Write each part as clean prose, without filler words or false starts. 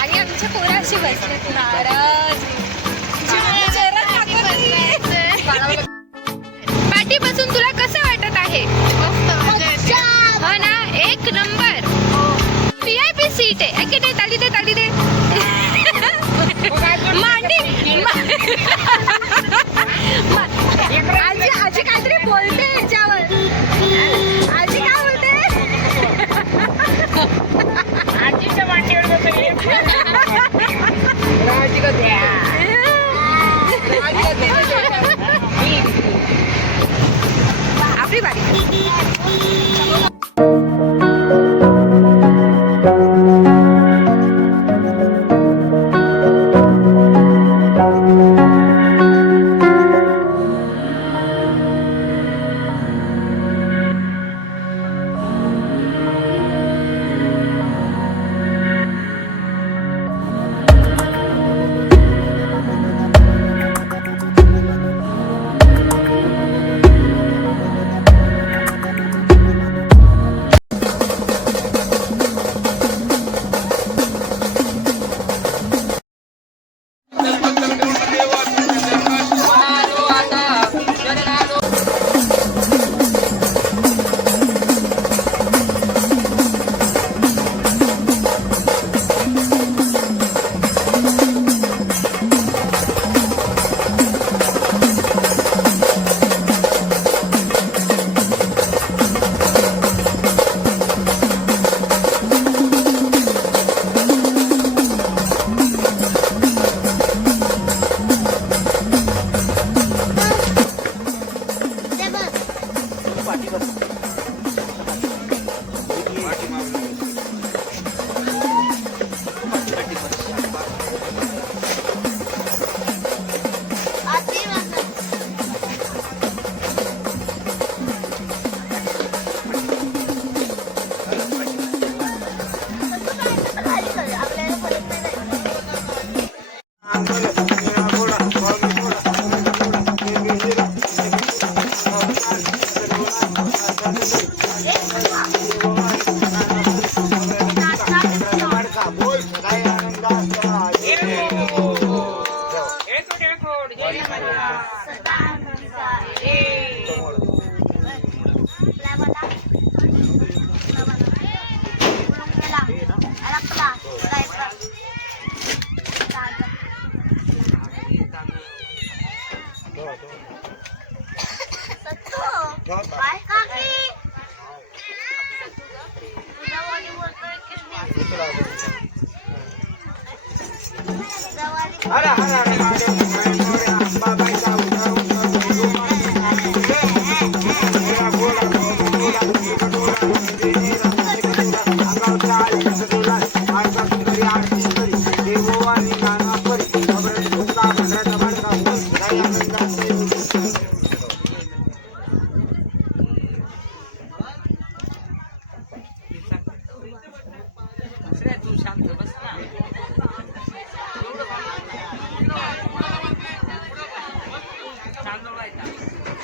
आणि आमच्या पोराशी बसलेत नाराज. पाठीपासून तुला कसं वाटत आहे? हो ना, एक नंबर. VIP सीट आहे की नाही? ताली दे ताली दे. मांडी आजी आजी काहीतरी बोलते याच्यावर. आजी काय बोलते? आजीच्या मांडीवर बसली. आपली बारी.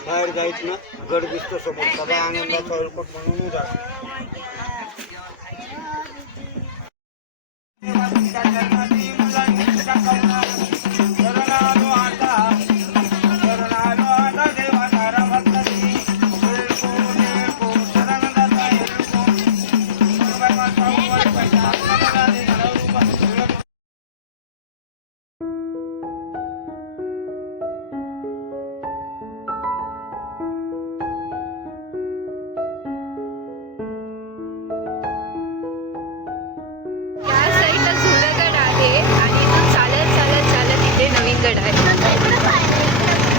बाहेर जायचं ना, गड दिसतो समोर, सदा आनंदाचा अल्पट म्हणून जा.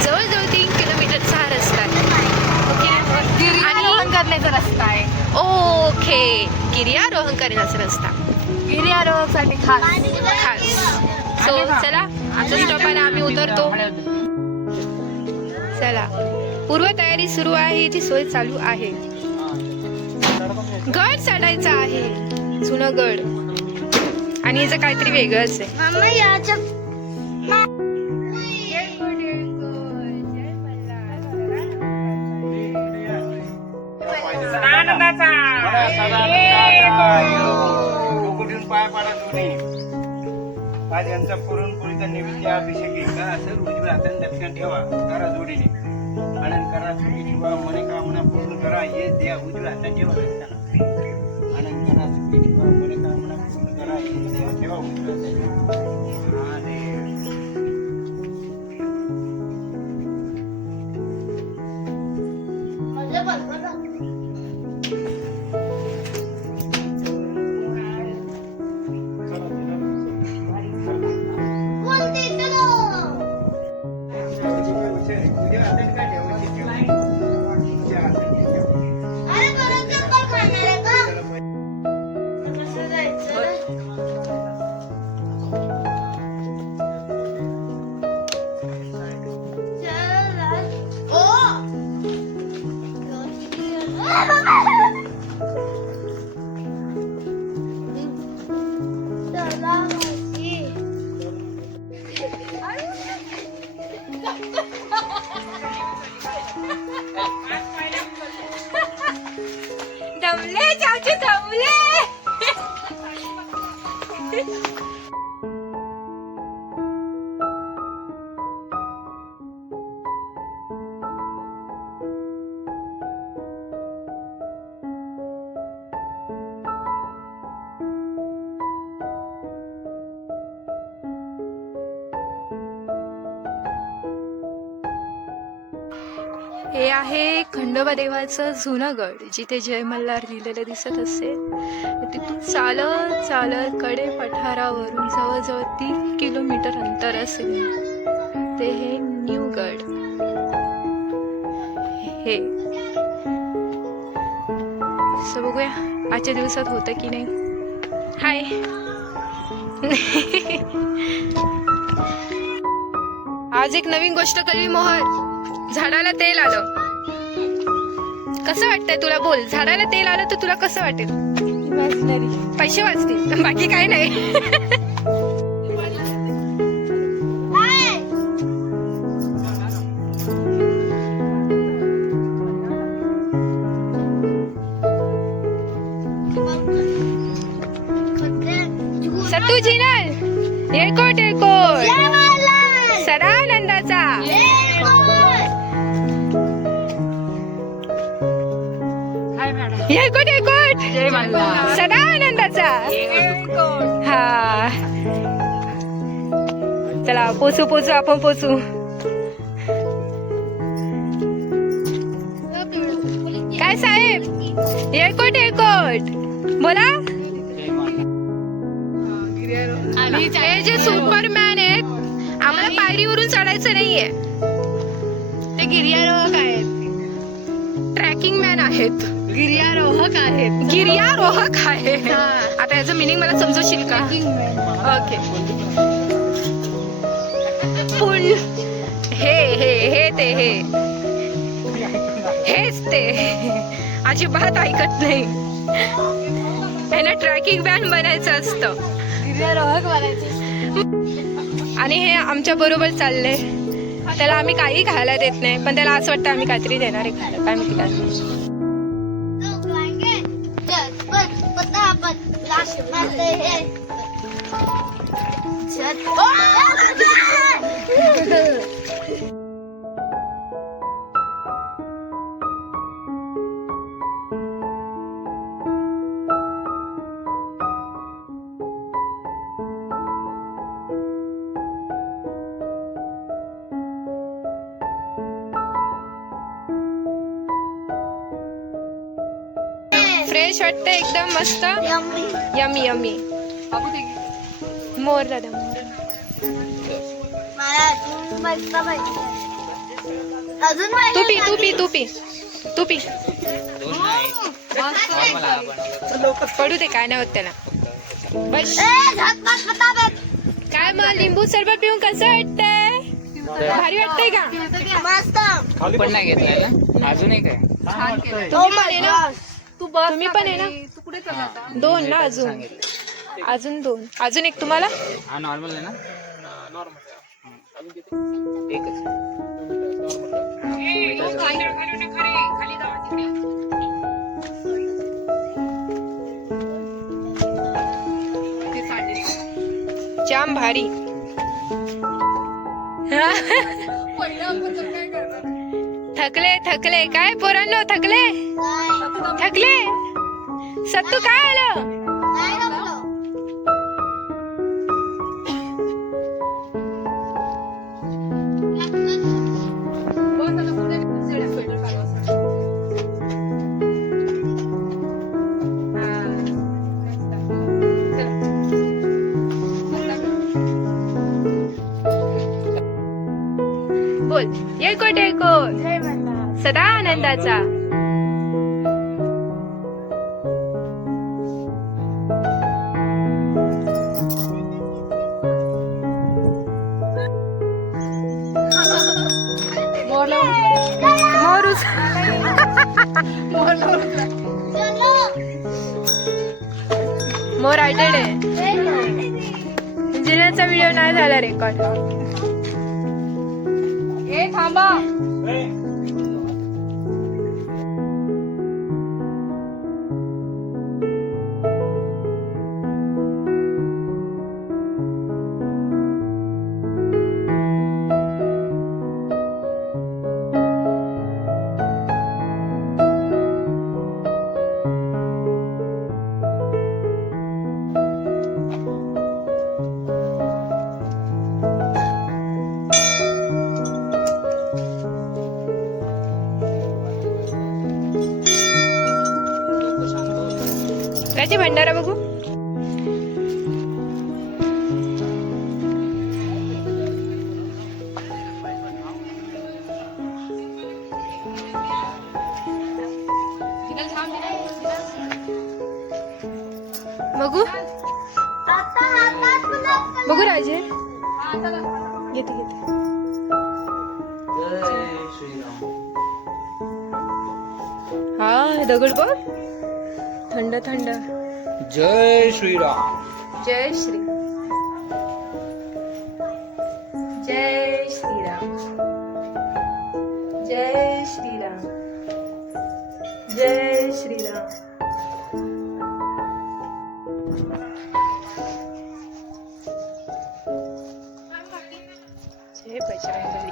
जवळजवळ 3 किलोमीटरचा हा रस्ता आहे. गिर्यारोहण करण्याचा रस्ता आहे. ओके, गिर्यारोहण करण्याचा रस्ता. गिर्यारोहणासाठी खास. सो चला, आमच्या स्टॉपला आम्ही उतरतो. चला, पूर्वतयारी सुरू आहे, जी सोय चालू आहे. गड चढायचा आहे, जुनं गड. आणि याचं काहीतरी वेगळंच आहे. आज यांचा पुरणपोळीचा नैवेद्य अभिषेक आहे का असं उजव्या हाताने दक्षिण ठेवा करा जोडीने आनंद करा सुखी ठेवा मनोकामना पूर्ण करा हे द्या उजव्या हातात ठेवा दक्षिणा आनंद करा सुखी ठेवा मनोकामना पूर्ण करा हे द्या ठेवा उजव्या हातात आणि उजव्या हाताने काय ठेवायची ठेवा उजव्या हाताने ठेवा दमले चाचे दमले. हे आहे खंडोबा देवाचं जुनं गड, जिथे जय मल्हार लिहिलेलं दिसत असेल. तिथून चालत चालत कडे पठारावरून जवळजवळ 3 किलोमीटर अंतर असेल ते हे न्यू गड. हे असं बघूया आजच्या दिवसात होतं की नाही. हाय आज एक नवीन गोष्ट कळली मोहर. झाडाला तेल आलं. कसं वाटतंय तुला? बोल, झाडाला तेल आलं तर तुला कसं वाटेल? पैसे वाचतील, बाकी काय नाही. सत्तू जिनल एकोट एकोट सदानंदाचा एकोट एकोट सदानंदाचा. हा चला पोचू पोचू आपण पोचू. काय साहेब? एकोट एकोट बोला. हे जे सुपरमॅन आहेत, आम्हाला पायरीवरून चढायचं नाहीये. ते गिर्यारोहक आहेत, ट्रॅकिंग मॅन आहेत, गिर्यारोहक आहेत, गिर्यारोहक आहेत. आता याचं मिनिंग मला समजवशील का? ओके. पण हे हे हे ते हे हेच ते अजिबात ऐकत नाही. त्यांना ट्रॅकिंग मॅन बनायचं असतं, गिर्यारोहक बनायचं. आणि हे आमच्या बरोबर चालले. त्याला आम्ही काही खायला देत नाही, पण त्याला असं वाटतं आम्ही काहीतरी देणार आहे खायला. काय माहिती काय. फ्रेश वाटतं एकदम मस्त. Yummy yummy. मोर दादा मोर. तू पी तू पी तू पी तू पी. पडू दे, काय नाही होत त्याला. बस. काय मग लिंबू सरबत पिऊन कसं वाटतंय? भारी वाटतंय का? मस्त. पण नाही घेतलाय ना अजून एक आहे. तुम्ही पण आहे ना? तुम्ही पण आहे ना? तू कुठे चालला आता? 2 ना अजून? अजून 2. अजून एक तुम्हाला? हा नॉर्मल आहे ना? एकच. जाम भारी. थकले काय पोरांनो, थकले सत्तू काय आलं. बोल येळकोट सदा आनंदाचा. मोर आयटेड आहे. इंजिनियरचा व्हिडिओ नाही झाला रेकॉर्ड. थांबा. त्याची भंडारा बघू. बघू बघू राजे. घेते हा दगड बघ. थंड थंड. जय श्रीराम. जय श्री. जय श्रीराम. जय श्रीराम. जय श्रीराम. जय बजरंगबली.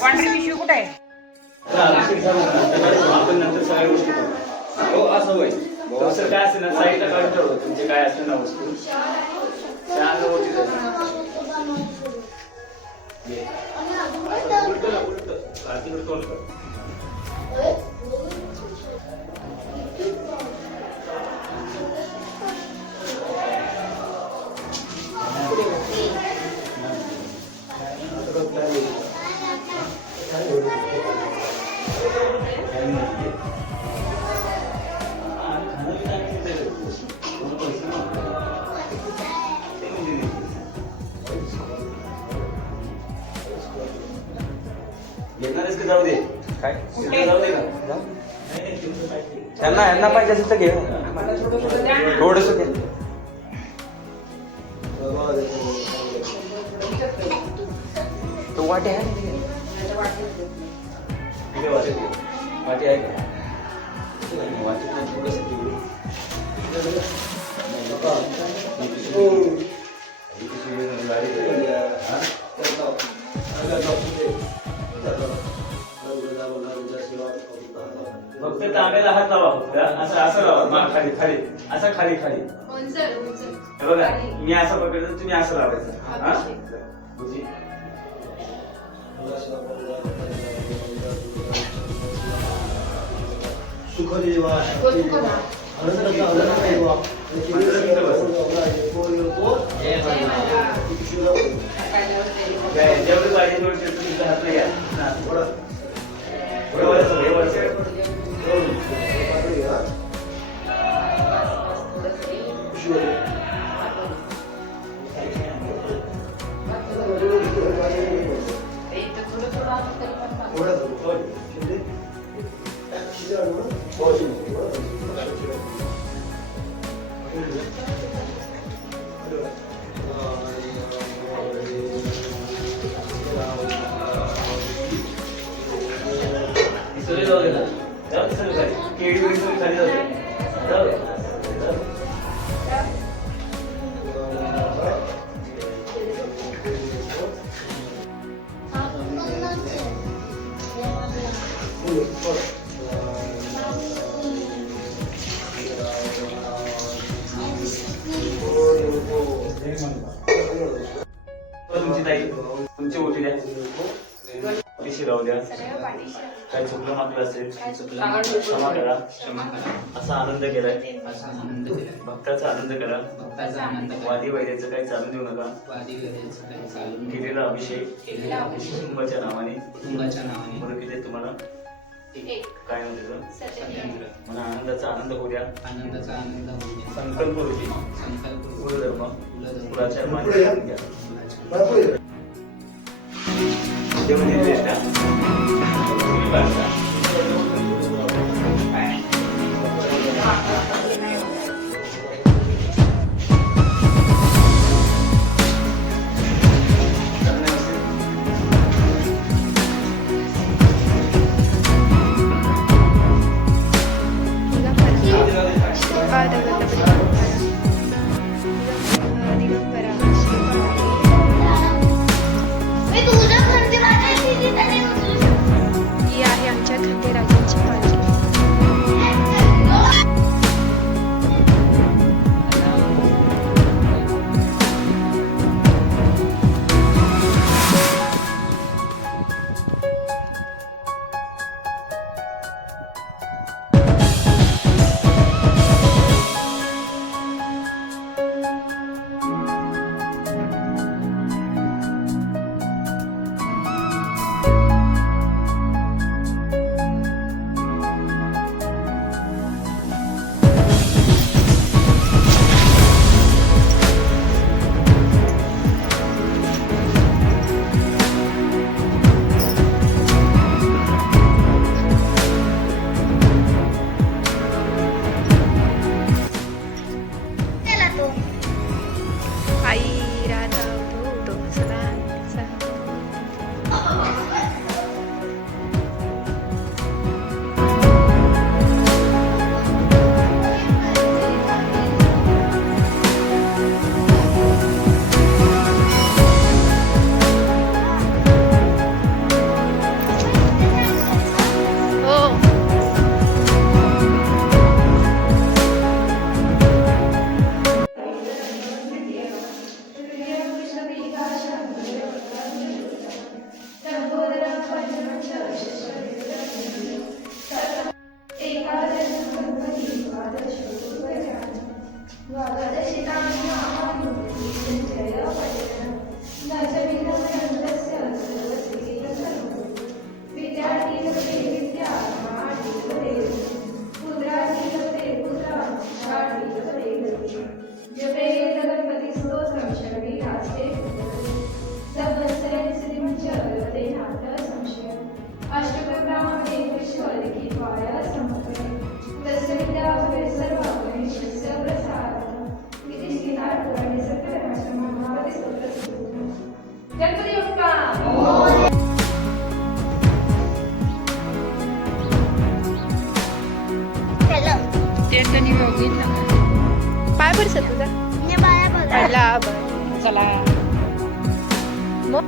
पांढरी पिशवी कुठे आहे. आपण नंतर सगळ्या गोष्टी करू. हो असं होईल. तसं काय असेल ना साईडला काढून ठेवलं तुमचे काय असेल ना वस्तू त्या अनुभवती घेणारच का जाऊ दे. काय जाऊ दे का. यांना पाहिजे असेल तर घे. थोडस घे. तो वाटे आहे. वाटे आहे का. वाटे थोडस फक्त तांब्याला हात लावा. फक्त असं असं लावा. खाली खाली असं खाली खाली. बघा मी असं पकडलं तुम्ही असं लावायचं. जेवढे पाहिजे तेवढे तुमच्या हात घ्या. केळी वगैरे सगळी खाली जाऊ दे. तुमची ताई तुमची ओटी द्या, ओटीशी राहू द्या. काही चुकलं मागलं असेल क्षमा करा. असा आनंद केलाय, भक्ताचा आनंद करा. वादी वैद्याचं काही चालू देऊ नका. केलेला अभिषेक कुटुंबाच्या नावाने म्हणून किती तुम्हाला काय म्हणते मला आनंदाचा आनंद होऊ द्या. संकल्प होती कुलधर्म कुलाच्या मान्य करून घ्या. देव निर्देश द्या. तुम्ही पाहता. ही आहे आमच्या खंडेराजांची पालखी. आई राधा तो सदांचा. हो पाय पडसा तुझा पडला. चला मग